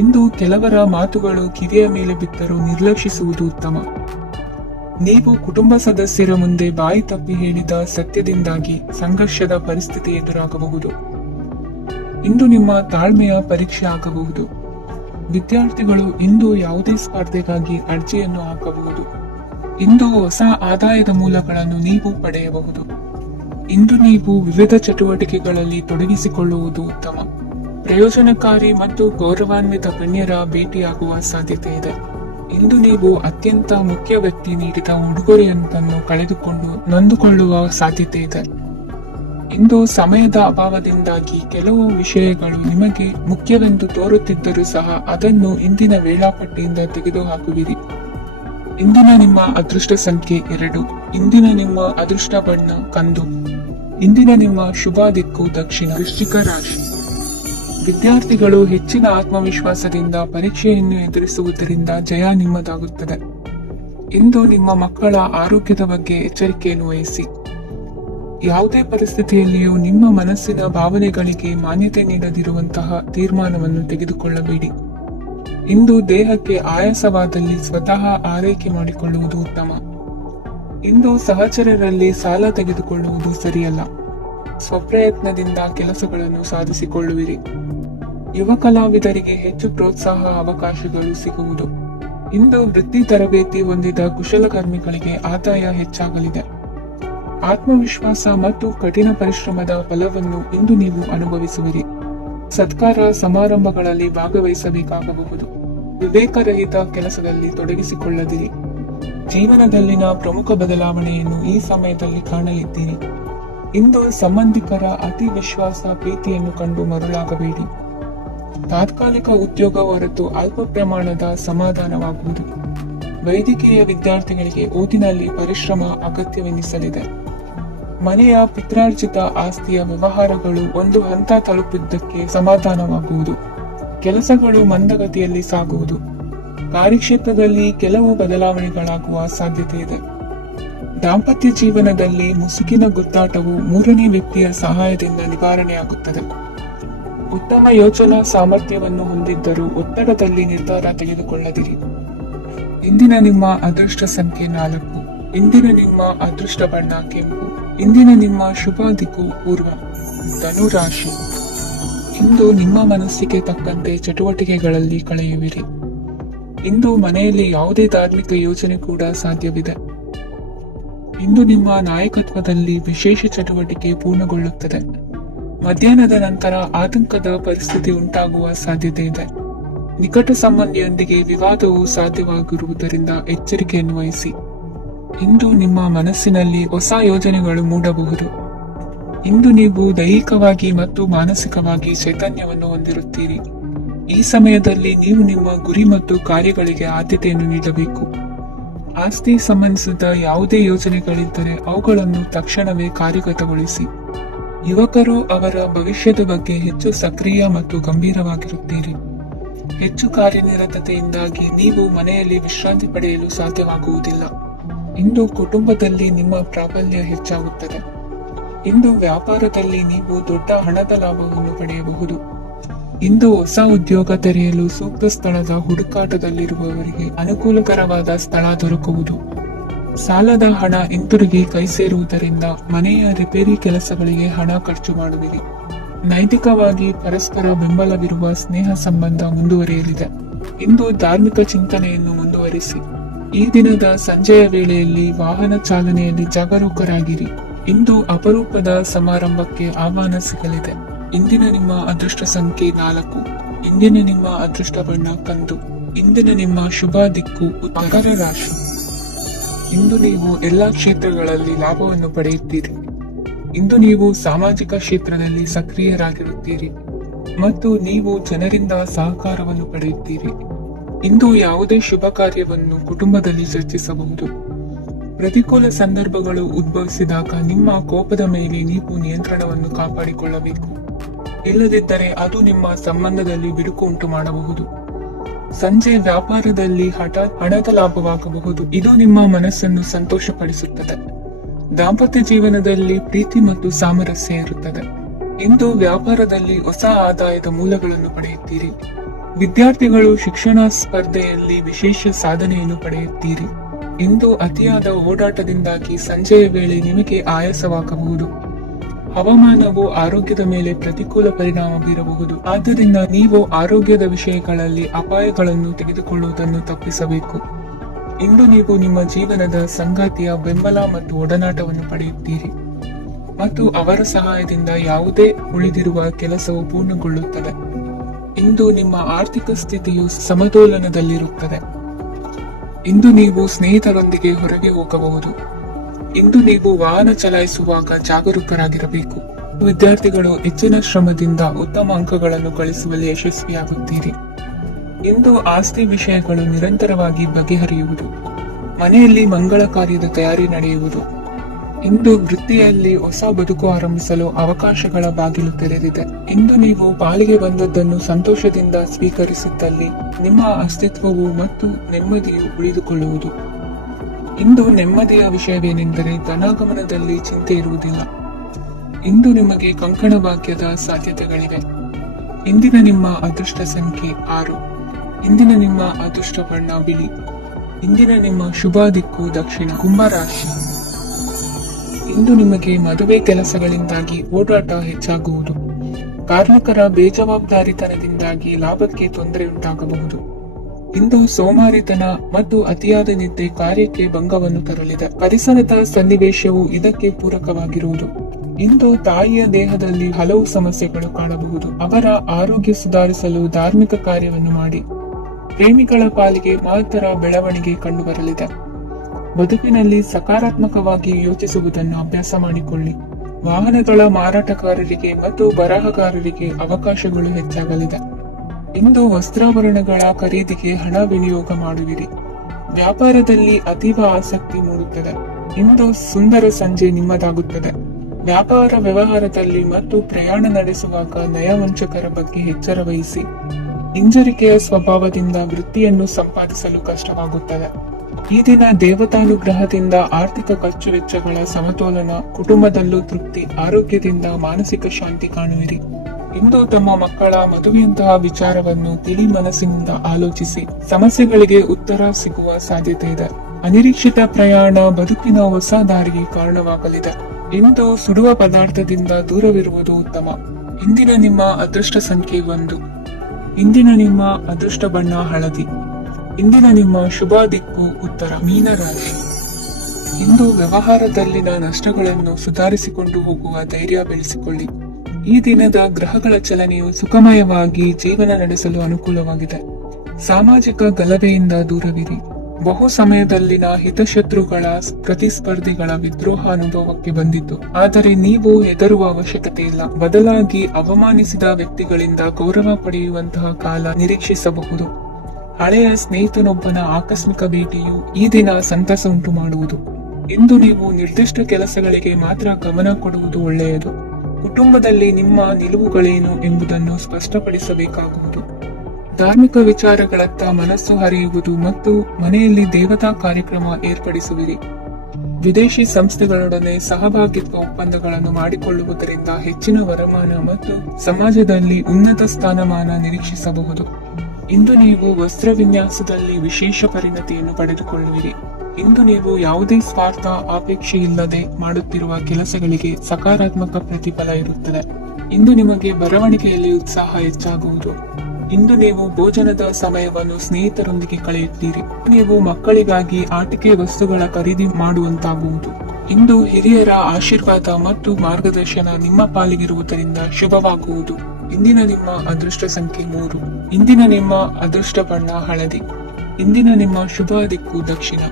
ಇಂದು ಕೆಲವರ ಮಾತುಗಳು ಕಿವಿಯ ಮೇಲೆ ಬಿದ್ದರೂ ನಿರ್ಲಕ್ಷಿಸುವುದು ಉತ್ತಮ. ನೀವು ಕುಟುಂಬ ಸದಸ್ಯರ ಮುಂದೆ ಬಾಯಿ ತಪ್ಪಿ ಹೇಳಿದ ಸತ್ಯದಿಂದಾಗಿ ಸಂಘರ್ಷದ ಪರಿಸ್ಥಿತಿ ಎದುರಾಗಬಹುದು. ಇಂದು ನಿಮ್ಮ ತಾಳ್ಮೆಯ ಪರೀಕ್ಷೆ ಆಗಬಹುದು. ವಿದ್ಯಾರ್ಥಿಗಳು ಇಂದು ಯಾವುದೇ ಸ್ಪರ್ಧೆಗಾಗಿ ಅರ್ಜಿಯನ್ನು ಹಾಕಬಹುದು. ಇಂದು ಹೊಸ ಆದಾಯದ ಮೂಲಗಳನ್ನು ನೀವು ಪಡೆಯಬಹುದು. ಇಂದು ನೀವು ವಿವಿಧ ಚಟುವಟಿಕೆಗಳಲ್ಲಿ ತೊಡಗಿಸಿಕೊಳ್ಳುವುದು ಉತ್ತಮ. ಪ್ರಯೋಜನಕಾರಿ ಮತ್ತು ಗೌರವಾನ್ವಿತ ಗಣ್ಯರ ಭೇಟಿಯಾಗುವ ಸಾಧ್ಯತೆ ಇದೆ. ಇಂದು ನೀವು ಅತ್ಯಂತ ಮುಖ್ಯ ವ್ಯಕ್ತಿ ನೀಡಿದ ಉಡುಗೊರೆಯೊಂದನ್ನು ಕಳೆದುಕೊಂಡು ನೊಂದುಕೊಳ್ಳುವ ಸಾಧ್ಯತೆ ಇದೆ. ಇಂದು ಸಮಯದ ಅಭಾವದಿಂದಾಗಿ ಕೆಲವು ವಿಷಯಗಳು ನಿಮಗೆ ಮುಖ್ಯವೆಂದು ತೋರುತ್ತಿದ್ದರೂ ಸಹ ಅದನ್ನು ಇಂದಿನ ವೇಳಾಪಟ್ಟಿಯಿಂದ ತೆಗೆದುಹಾಕುವಿರಿ. ಇಂದಿನ ನಿಮ್ಮ ಅದೃಷ್ಟ ಸಂಖ್ಯೆ 2. ಇಂದಿನ ನಿಮ್ಮ ಅದೃಷ್ಟ ಬಣ್ಣ ಕಂದು. ಇಂದಿನ ನಿಮ್ಮ ಶುಭ ದಿಕ್ಕು ದಕ್ಷಿಣ. ವೃಶ್ಚಿಕ ರಾಶಿ. ವಿದ್ಯಾರ್ಥಿಗಳು ಹೆಚ್ಚಿನ ಆತ್ಮವಿಶ್ವಾಸದಿಂದ ಪರೀಕ್ಷೆಯನ್ನು ಎದುರಿಸುವುದರಿಂದ ಜಯ ನಿಮ್ಮದಾಗುತ್ತದೆ. ಇಂದು ನಿಮ್ಮ ಮಕ್ಕಳ ಆರೋಗ್ಯದ ಬಗ್ಗೆ ಎಚ್ಚರಿಕೆಯನ್ನು ವಹಿಸಿ. ಯಾವುದೇ ಪರಿಸ್ಥಿತಿಯಲ್ಲಿಯೂ ನಿಮ್ಮ ಮನಸ್ಸಿನ ಭಾವನೆಗಳಿಗೆ ಮಾನ್ಯತೆ ನೀಡದಿರುವಂತಹ ತೀರ್ಮಾನವನ್ನು ತೆಗೆದುಕೊಳ್ಳಬೇಡಿ. ಇಂದು ದೇಹಕ್ಕೆ ಆಯಾಸವಾದಲ್ಲಿ ಸ್ವತಃ ಆರೈಕೆ ಮಾಡಿಕೊಳ್ಳುವುದು ಉತ್ತಮ. ಇಂದು ಸಹಚರರಲ್ಲಿ ಸಾಲ ತೆಗೆದುಕೊಳ್ಳುವುದು ಸರಿಯಲ್ಲ. ಸ್ವಪ್ರಯತ್ನದಿಂದ ಕೆಲಸಗಳನ್ನು ಸಾಧಿಸಿಕೊಳ್ಳುವಿರಿ. ಯುವ ಕಲಾವಿದರಿಗೆ ಹೆಚ್ಚು ಪ್ರೋತ್ಸಾಹ ಅವಕಾಶಗಳು ಸಿಗುವುದು. ಇಂದು ವೃತ್ತಿ ತರಬೇತಿ ಹೊಂದಿದ ಕುಶಲಕರ್ಮಿಗಳಿಗೆ ಆದಾಯ ಹೆಚ್ಚಾಗಲಿದೆ. ಆತ್ಮವಿಶ್ವಾಸ ಮತ್ತು ಕಠಿಣ ಪರಿಶ್ರಮದ ಫಲವನ್ನು ಇಂದು ನೀವು ಅನುಭವಿಸುವಿರಿ. ಸತ್ಕಾರ ಸಮಾರಂಭಗಳಲ್ಲಿ ಭಾಗವಹಿಸಬೇಕಾಗಬಹುದು. ವಿವೇಕರಹಿತ ಕೆಲಸದಲ್ಲಿ ತೊಡಗಿಸಿಕೊಳ್ಳದಿರಿ. ಜೀವನದಲ್ಲಿನ ಪ್ರಮುಖ ಬದಲಾವಣೆಯನ್ನು ಈ ಸಮಯದಲ್ಲಿ ಕಾಣಲಿದ್ದೀರಿ. ಇಂದು ಸಂಬಂಧಿಕರ ಅತಿ ವಿಶ್ವಾಸ ಪ್ರೀತಿಯನ್ನು ಕಂಡು ಮರುಳಾಗಬೇಡಿ. ತಾತ್ಕಾಲಿಕ ಉದ್ಯೋಗ ಹೊರತು ಅಲ್ಪ ಪ್ರಮಾಣದ ಸಮಾಧಾನವಾಗುವುದು. ವೈದ್ಯಕೀಯ ವಿದ್ಯಾರ್ಥಿಗಳಿಗೆ ಓದಿನಲ್ಲಿ ಪರಿಶ್ರಮ ಅಗತ್ಯವೆನಿಸಲಿದೆ. ಮನೆಯ ಪಿತ್ರಾರ್ಜಿತ ಆಸ್ತಿಯ ವ್ಯವಹಾರಗಳು ಒಂದು ಹಂತ ತಲುಪಿದ್ದಕ್ಕೆ ಸಮಾಧಾನವಾಗುವುದು. ಕೆಲಸಗಳು ಮಂದಗತಿಯಲ್ಲಿ ಸಾಗುವುದು. ಕಾರ್ಯಕ್ಷೇತ್ರದಲ್ಲಿ ಕೆಲವು ಬದಲಾವಣೆಗಳಾಗುವ ಸಾಧ್ಯತೆ ಇದೆ. ದಾಂಪತ್ಯ ಜೀವನದಲ್ಲಿ ಮುಸುಕಿನ ಗುದ್ದಾಟವು ಮೂರನೇ ವ್ಯಕ್ತಿಯ ಸಹಾಯದಿಂದ ನಿವಾರಣೆಯಾಗುತ್ತದೆ. ಉತ್ತಮ ಯೋಚನಾ ಸಾಮರ್ಥ್ಯವನ್ನು ಹೊಂದಿದ್ದರೂ ಒತ್ತಡದಲ್ಲಿ ನಿರ್ಧಾರ ತೆಗೆದುಕೊಳ್ಳದಿರಿ. ಇಂದಿನ ನಿಮ್ಮ ಅದೃಷ್ಟ ಸಂಖ್ಯೆ 4. ಇಂದಿನ ನಿಮ್ಮ ಅದೃಷ್ಟ ಬಣ್ಣ ಕೆಂಪು. ಇಂದಿನ ನಿಮ್ಮ ಶುಭ ದಿಕ್ಕು ಪೂರ್ವ. ಧನು ರಾಶಿ. ಇಂದು ನಿಮ್ಮ ಮನಸ್ಸಿಗೆ ತಕ್ಕಂತೆ ಚಟುವಟಿಕೆಗಳಲ್ಲಿ ಕಳೆಯುವಿರಿ. ಇಂದು ಮನೆಯಲ್ಲಿ ಯಾವುದೇ ಧಾರ್ಮಿಕ ಯೋಜನೆ ಕೂಡ ಸಾಧ್ಯವಿದೆ. ಇಂದು ನಿಮ್ಮ ನಾಯಕತ್ವದಲ್ಲಿ ವಿಶೇಷ ಚಟುವಟಿಕೆ ಪೂರ್ಣಗೊಳ್ಳುತ್ತದೆ. ಮಧ್ಯಾಹ್ನದ ನಂತರ ಆತಂಕದ ಪರಿಸ್ಥಿತಿ ಉಂಟಾಗುವ ಸಾಧ್ಯತೆ ಇದೆ. ನಿಕಟ ಸಂಬಂಧಿಯೊಂದಿಗೆ ವಿವಾದವು ಸಾಧ್ಯವಾಗಿರುವುದರಿಂದ ಎಚ್ಚರಿಕೆಯನ್ನು ವಹಿಸಿ. ಇಂದು ನಿಮ್ಮ ಮನಸ್ಸಿನಲ್ಲಿ ಹೊಸ ಯೋಜನೆಗಳು ಮೂಡಬಹುದು. ಇಂದು ನೀವು ದೈಹಿಕವಾಗಿ ಮತ್ತು ಮಾನಸಿಕವಾಗಿ ಚೈತನ್ಯವನ್ನು ಹೊಂದಿರುತ್ತೀರಿ. ಈ ಸಮಯದಲ್ಲಿ ನೀವು ನಿಮ್ಮ ಗುರಿ ಮತ್ತು ಕಾರ್ಯಗಳಿಗೆ ಆದ್ಯತೆಯನ್ನು ನೀಡಬೇಕು. ಆಸ್ತಿ ಸಂಬಂಧಿಸಿದ ಯಾವುದೇ ಯೋಜನೆಗಳಿದ್ದರೆ ಅವುಗಳನ್ನು ತಕ್ಷಣವೇ ಕಾರ್ಯಗತಗೊಳಿಸಿ. ಯುವಕರು ಅವರ ಭವಿಷ್ಯದ ಬಗ್ಗೆ ಹೆಚ್ಚು ಸಕ್ರಿಯ ಮತ್ತು ಗಂಭೀರವಾಗಿರುತ್ತೀರಿ. ಹೆಚ್ಚು ಕಾರ್ಯನಿರತತೆಯಿಂದಾಗಿ ನೀವು ಮನೆಯಲ್ಲಿ ವಿಶ್ರಾಂತಿ ಪಡೆಯಲು ಸಾಧ್ಯವಾಗುವುದಿಲ್ಲ. ಇಂದು ಕುಟುಂಬದಲ್ಲಿ ನಿಮ್ಮ ಪ್ರಾಬಲ್ಯ ಹೆಚ್ಚಾಗುತ್ತದೆ. ಇಂದು ವ್ಯಾಪಾರದಲ್ಲಿ ನೀವು ದೊಡ್ಡ ಹಣದ ಲಾಭವನ್ನು ಪಡೆಯಬಹುದು. ಇಂದು ಹೊಸ ಉದ್ಯೋಗ ತೆರೆಯಲು ಸೂಕ್ತ ಸ್ಥಳದ ಹುಡುಕಾಟದಲ್ಲಿರುವವರಿಗೆ ಅನುಕೂಲಕರವಾದ ಸ್ಥಳ ದೊರಕುವುದು. ಸಾಲದ ಹಣ ಹಿಂತಿರುಗಿ ಕೈ ಸೇರುವುದರಿಂದ ಮನೆಯ ರಿಪೇರಿ ಕೆಲಸಗಳಿಗೆ ಹಣ ಖರ್ಚು ಮಾಡುವಿರಿ. ನೈತಿಕವಾಗಿ ಪರಸ್ಪರ ಬೆಂಬಲವಿರುವ ಸ್ನೇಹ ಸಂಬಂಧ ಮುಂದುವರಿಯಲಿದೆ. ಇಂದು ಧಾರ್ಮಿಕ ಚಿಂತನೆಯನ್ನು ಮುಂದುವರಿಸಿ. ಈ ದಿನದ ಸಂಜೆಯ ವೇಳೆಯಲ್ಲಿ ವಾಹನ ಚಾಲನೆಯಲ್ಲಿ ಜಾಗರೂಕರಾಗಿರಿ. ಇಂದು ಅಪರೂಪದ ಸಮಾರಂಭಕ್ಕೆ ಆಹ್ವಾನ ಸಿಗಲಿದೆ. ಇಂದಿನ ನಿಮ್ಮ ಅದೃಷ್ಟ ಸಂಖ್ಯೆ 4. ಇಂದಿನ ನಿಮ್ಮ ಅದೃಷ್ಟ ಬಣ್ಣ ಕಂದು. ಇಂದಿನ ನಿಮ್ಮ ಶುಭ ದಿಕ್ಕು ಮಕರ ರಾಶಿ. ಇಂದು ನೀವು ಎಲ್ಲಾ ಕ್ಷೇತ್ರಗಳಲ್ಲಿ ಲಾಭವನ್ನು ಪಡೆಯುತ್ತೀರಿ. ಇಂದು ನೀವು ಸಾಮಾಜಿಕ ಕ್ಷೇತ್ರದಲ್ಲಿ ಸಕ್ರಿಯರಾಗಿರುತ್ತೀರಿ ಮತ್ತು ನೀವು ಜನರಿಂದ ಸಹಕಾರವನ್ನು ಪಡೆಯುತ್ತೀರಿ. ಇಂದು ಯಾವುದೇ ಶುಭ ಕಾರ್ಯವನ್ನು ಕುಟುಂಬದಲ್ಲಿ ಚರ್ಚಿಸಬಹುದು. ಪ್ರತಿಕೂಲ ಸಂದರ್ಭಗಳು ಉದ್ಭವಿಸಿದಾಗ ನಿಮ್ಮ ಕೋಪದ ಮೇಲೆ ನೀವು ನಿಯಂತ್ರಣವನ್ನು ಕಾಪಾಡಿಕೊಳ್ಳಬೇಕು. ಇಲ್ಲದಿದ್ದರೆ ಅದು ನಿಮ್ಮ ಸಂಬಂಧದಲ್ಲಿ ಬಿರುಕು ಉಂಟು ಮಾಡಬಹುದು. ಸಂಜೆ ವ್ಯಾಪಾರದಲ್ಲಿ ಹಠಾತ್ ಹಣದ ಲಾಭವಾಗಬಹುದು. ಇದು ನಿಮ್ಮ ಮನಸ್ಸನ್ನು ಸಂತೋಷಪಡಿಸುತ್ತದೆ. ದಾಂಪತ್ಯ ಜೀವನದಲ್ಲಿ ಪ್ರೀತಿ ಮತ್ತು ಸಾಮರಸ್ಯ ಇರುತ್ತದೆ. ಇಂದು ವ್ಯಾಪಾರದಲ್ಲಿ ಹೊಸ ಆದಾಯದ ಮೂಲಗಳನ್ನು ಪಡೆಯುತ್ತೀರಿ. ವಿದ್ಯಾರ್ಥಿಗಳು ಶಿಕ್ಷಣ ಸ್ಪರ್ಧೆಯಲ್ಲಿ ವಿಶೇಷ ಸಾಧನೆಯನ್ನು ಪಡೆಯುತ್ತೀರಿ. ಇಂದು ಅತಿಯಾದ ಓಡಾಟದಿಂದಾಗಿ ಸಂಜೆಯ ವೇಳೆ ನಿಮಗೆ ಆಯಾಸವಾಗಬಹುದು. ಹವಾಮಾನವು ಆರೋಗ್ಯದ ಮೇಲೆ ಪ್ರತಿಕೂಲ ಪರಿಣಾಮ ಬೀರಬಹುದು. ಆದ್ದರಿಂದ ನೀವು ಆರೋಗ್ಯದ ವಿಷಯಗಳಲ್ಲಿ ಅಪಾಯಗಳನ್ನು ತೆಗೆದುಕೊಳ್ಳುವುದನ್ನು ತಪ್ಪಿಸಬೇಕು. ಇಂದು ನೀವು ನಿಮ್ಮ ಜೀವನದ ಸಂಗಾತಿಯ ಬೆಂಬಲ ಮತ್ತು ಒಡನಾಟವನ್ನು ಪಡೆಯುತ್ತೀರಿ ಮತ್ತು ಅವರ ಸಹಾಯದಿಂದ ಯಾವುದೇ ಉಳಿದಿರುವ ಕೆಲಸವು ಪೂರ್ಣಗೊಳ್ಳುತ್ತದೆ. ಇಂದು ನಿಮ್ಮ ಆರ್ಥಿಕ ಸ್ಥಿತಿಯು ಸಮತೋಲನದಲ್ಲಿರುತ್ತದೆ. ಇಂದು ನೀವು ಸ್ನೇಹಿತರೊಂದಿಗೆ ಹೊರಗೆ ಹೋಗಬಹುದು. ಇಂದು ನೀವು ವಾಹನ ಚಲಾಯಿಸುವಾಗ ಜಾಗರೂಕರಾಗಿರಬೇಕು. ವಿದ್ಯಾರ್ಥಿಗಳು ಹೆಚ್ಚಿನ ಶ್ರಮದಿಂದ ಉತ್ತಮ ಅಂಕಗಳನ್ನು ಗಳಿಸುವಲ್ಲಿ ಯಶಸ್ವಿಯಾಗುತ್ತೀರಿ. ಇಂದು ಆಸ್ತಿ ವಿಷಯಗಳು ನಿರಂತರವಾಗಿ ಬಗೆಹರಿಯುವುದು. ಮನೆಯಲ್ಲಿ ಮಂಗಳ ಕಾರ್ಯದ ತಯಾರಿ ನಡೆಯುವುದು. ಇಂದು ವೃತ್ತಿಯಲ್ಲಿ ಹೊಸ ಬದುಕು ಆರಂಭಿಸಲು ಅವಕಾಶಗಳ ಬಾಗಿಲು ತೆರೆದಿದೆ. ಇಂದು ನೀವು ಪಾಲಿಗೆ ಬಂದದ್ದನ್ನು ಸಂತೋಷದಿಂದ ಸ್ವೀಕರಿಸಿದ್ದಲ್ಲಿ ನಿಮ್ಮ ಅಸ್ತಿತ್ವವು ಮತ್ತು ನೆಮ್ಮದಿಯು ಉಳಿದುಕೊಳ್ಳುವುದು. ಇಂದು ನೆಮ್ಮದಿಯ ವಿಷಯವೇನೆಂದರೆ ಧನಾಗಮನದಲ್ಲಿ ಚಿಂತೆ ಇರುವುದಿಲ್ಲ. ಇಂದು ನಿಮಗೆ ಕಂಕಣ ಭಾಗ್ಯದ ಸಾಧ್ಯತೆಗಳಿವೆ. ಇಂದಿನ ನಿಮ್ಮ ಅದೃಷ್ಟ ಸಂಖ್ಯೆ 6. ಇಂದಿನ ನಿಮ್ಮ ಅದೃಷ್ಟ ಬಣ್ಣ ಬಿಳಿ. ಇಂದಿನ ನಿಮ್ಮ ಶುಭ ದಿಕ್ಕು ದಕ್ಷಿಣ. ಕುಂಭರಾಶಿ. ಇಂದು ನಿಮಗೆ ಮದುವೆ ಕೆಲಸಗಳಿಂದಾಗಿ ಓಡಾಟ ಹೆಚ್ಚಾಗುವುದು. ಕಾರ್ಮಿಕರ ಬೇಜವಾಬ್ದಾರಿತನದಿಂದಾಗಿ ಲಾಭಕ್ಕೆ ತೊಂದರೆ ಉಂಟಾಗಬಹುದು. ಇಂದು ಸೋಮಾರಿತನ ಮತ್ತು ಅತಿಯಾದ ನಿದ್ದೆ ಕಾರ್ಯಕ್ಕೆ ಭಂಗವನ್ನು ತರಲಿದೆ. ಪರಿಸರದ ಸನ್ನಿವೇಶವು ಇದಕ್ಕೆ ಪೂರಕವಾಗಿರುವುದು. ಇಂದು ತಾಯಿಯ ದೇಹದಲ್ಲಿ ಹಲವು ಸಮಸ್ಯೆಗಳು ಕಾಣಬಹುದು. ಅವರ ಆರೋಗ್ಯ ಸುಧಾರಿಸಲು ಧಾರ್ಮಿಕ ಕಾರ್ಯವನ್ನು ಮಾಡಿ. ಪ್ರೇಮಿಗಳ ಪಾಲಿಗೆ ಮಹತ್ತರ ಬೆಳವಣಿಗೆ ಕಂಡುಬರಲಿದೆ. ಬದುಕಿನಲ್ಲಿ ಸಕಾರಾತ್ಮಕವಾಗಿ ಯೋಚಿಸುವುದನ್ನು ಅಭ್ಯಾಸ ಮಾಡಿಕೊಳ್ಳಿ. ವಾಹನಗಳ ಮಾರಾಟಗಾರರಿಗೆ ಮತ್ತು ಬರಹಗಾರರಿಗೆ ಅವಕಾಶಗಳು ಹೆಚ್ಚಾಗಲಿದೆ. ಇಂದು ವಸ್ತ್ರಾಭರಣಗಳ ಖರೀದಿಗೆ ಹಣ ವಿನಿಯೋಗ ಮಾಡುವಿರಿ. ವ್ಯಾಪಾರದಲ್ಲಿ ಅತೀವ ಆಸಕ್ತಿ ಮೂಡುತ್ತದೆ. ಇಂದು ಸುಂದರ ಸಂಜೆ ನಿಮ್ಮದಾಗುತ್ತದೆ. ವ್ಯಾಪಾರ ವ್ಯವಹಾರದಲ್ಲಿ ಮತ್ತು ಪ್ರಯಾಣ ನಡೆಸುವಾಗ ನಯವಂಚಕರ ಬಗ್ಗೆ ಎಚ್ಚರ ವಹಿಸಿ. ಹಿಂಜರಿಕೆಯ ಸ್ವಭಾವದಿಂದ ವೃತ್ತಿಯನ್ನು ಸಂಪಾದಿಸಲು ಕಷ್ಟವಾಗುತ್ತದೆ. ಈ ದಿನ ದೇವತಾನುಗ್ರಹದಿಂದ ಆರ್ಥಿಕ ಖರ್ಚು ವೆಚ್ಚಗಳ ಸಮತೋಲನ, ಕುಟುಂಬದಲ್ಲೂ ತೃಪ್ತಿ, ಆರೋಗ್ಯದಿಂದ ಮಾನಸಿಕ ಶಾಂತಿ ಕಾಣುವಿರಿ. ಇಂದು ತಮ್ಮ ಮಕ್ಕಳ ಮದುವೆಯಂತಹ ವಿಚಾರವನ್ನು ತಿಳಿ ಮನಸ್ಸಿನಿಂದ ಆಲೋಚಿಸಿ ಸಮಸ್ಯೆಗಳಿಗೆ ಉತ್ತರ ಸಿಗುವ ಸಾಧ್ಯತೆ ಇದೆ. ಅನಿರೀಕ್ಷಿತ ಪ್ರಯಾಣ ಬದುಕಿನ ಹೊಸ ದಾರಿಗೆ ಕಾರಣವಾಗಲಿದೆ. ಇಂದು ಸುಡುವ ಪದಾರ್ಥದಿಂದ ದೂರವಿರುವುದು ಉತ್ತಮ. ಇಂದಿನ ನಿಮ್ಮ ಅದೃಷ್ಟ ಸಂಖ್ಯೆ 1. ಇಂದಿನ ನಿಮ್ಮ ಅದೃಷ್ಟ ಬಣ್ಣ ಹಳದಿ. ಇಂದಿನ ನಿಮ್ಮ ಶುಭ ದಿಕ್ಕು ಉತ್ತರ. ಮೀನರಾಶಿ. ಇಂದು ವ್ಯವಹಾರದಲ್ಲಿನ ನಷ್ಟಗಳನ್ನು ಸುಧಾರಿಸಿಕೊಂಡು ಹೋಗುವ ಧೈರ್ಯ ಬೆಳೆಸಿಕೊಳ್ಳಿ. ಈ ದಿನದ ಗ್ರಹಗಳ ಚಲನೆಯು ಸುಖಮಯವಾಗಿ ಜೀವನ ನಡೆಸಲು ಅನುಕೂಲವಾಗಿದೆ. ಸಾಮಾಜಿಕ ಗಲಭೆಯಿಂದ ದೂರವಿರಿ. ಬಹು ಸಮಯದಲ್ಲಿನ ಹಿತಶತ್ರುಗಳ ಪ್ರತಿಸ್ಪರ್ಧಿಗಳ ವಿದ್ರೋಹ ಅನುಭವಕ್ಕೆ ಬಂದಿತು. ಆದರೆ ನೀವು ಹೆದರುವ ಅವಶ್ಯಕತೆ ಇಲ್ಲ. ಬದಲಾಗಿ ಅವಮಾನಿಸಿದ ವ್ಯಕ್ತಿಗಳಿಂದ ಗೌರವ ಪಡೆಯುವಂತಹ ಕಾಲ ನಿರೀಕ್ಷಿಸಬಹುದು. ಹಳೆಯ ಸ್ನೇಹಿತನೊಬ್ಬನ ಆಕಸ್ಮಿಕ ಭೇಟಿಯು ಈ ದಿನ ಸಂತಸ ಉಂಟು ಮಾಡುವುದು. ಇಂದು ನೀವು ನಿರ್ದಿಷ್ಟ ಕೆಲಸಗಳಿಗೆ ಮಾತ್ರ ಗಮನ ಕೊಡುವುದು ಒಳ್ಳೆಯದು. ಕುಟುಂಬದಲ್ಲಿ ನಿಮ್ಮ ನಿಲುವುಗಳೇನು ಎಂಬುದನ್ನು ಸ್ಪಷ್ಟಪಡಿಸಬೇಕಾಗುವುದು. ಧಾರ್ಮಿಕ ವಿಚಾರಗಳತ್ತ ಮನಸ್ಸು ಹರಿಯುವುದು ಮತ್ತು ಮನೆಯಲ್ಲಿ ದೇವತಾ ಕಾರ್ಯಕ್ರಮ ಏರ್ಪಡಿಸುವಿರಿ. ವಿದೇಶಿ ಸಂಸ್ಥೆಗಳೊಡನೆ ಸಹಭಾಗಿತ್ವ ಒಪ್ಪಂದಗಳನ್ನು ಮಾಡಿಕೊಳ್ಳುವುದರಿಂದ ಹೆಚ್ಚಿನ ವರಮಾನ ಮತ್ತು ಸಮಾಜದಲ್ಲಿ ಉನ್ನತ ಸ್ಥಾನಮಾನ ನಿರೀಕ್ಷಿಸಬಹುದು. ಇಂದು ನೀವು ವಸ್ತ್ರ ವಿನ್ಯಾಸದಲ್ಲಿ ವಿಶೇಷ ಪರಿಣತಿಯನ್ನು ಪಡೆದುಕೊಳ್ಳುವಿರಿ. ಇಂದು ನೀವು ಯಾವುದೇ ಸ್ವಾರ್ಥ ಅಪೇಕ್ಷೆ ಇಲ್ಲದೆ ಮಾಡುತ್ತಿರುವ ಕೆಲಸಗಳಿಗೆ ಸಕಾರಾತ್ಮಕ ಪ್ರತಿಫಲ ಇರುತ್ತದೆ. ಇಂದು ನಿಮಗೆ ಬರವಣಿಗೆಯಲ್ಲಿ ಉತ್ಸಾಹ ಹೆಚ್ಚಾಗುವುದು. ಇಂದು ನೀವು ಭೋಜನದ ಸಮಯವನ್ನು ಸ್ನೇಹಿತರೊಂದಿಗೆ ಕಳೆಯುತ್ತೀರಿ. ನೀವು ಮಕ್ಕಳಿಗಾಗಿ ಆಟಿಕೆ ವಸ್ತುಗಳ ಖರೀದಿ ಮಾಡುವಂತಾಗುವುದು. ಇಂದು ಹಿರಿಯರ ಆಶೀರ್ವಾದ ಮತ್ತು ಮಾರ್ಗದರ್ಶನ ನಿಮ್ಮ ಪಾಲಿಗಿರುವುದರಿಂದ ಶುಭವಾಗುವುದು. ಇಂದಿನ ನಿಮ್ಮ ಅದೃಷ್ಟ ಸಂಖ್ಯೆ 3. ಇಂದಿನ ನಿಮ್ಮ ಅದೃಷ್ಟ ಬಣ್ಣ ಹಳದಿ. ಇಂದಿನ ನಿಮ್ಮ ಶುಭ ದಿಕ್ಕು ದಕ್ಷಿಣ.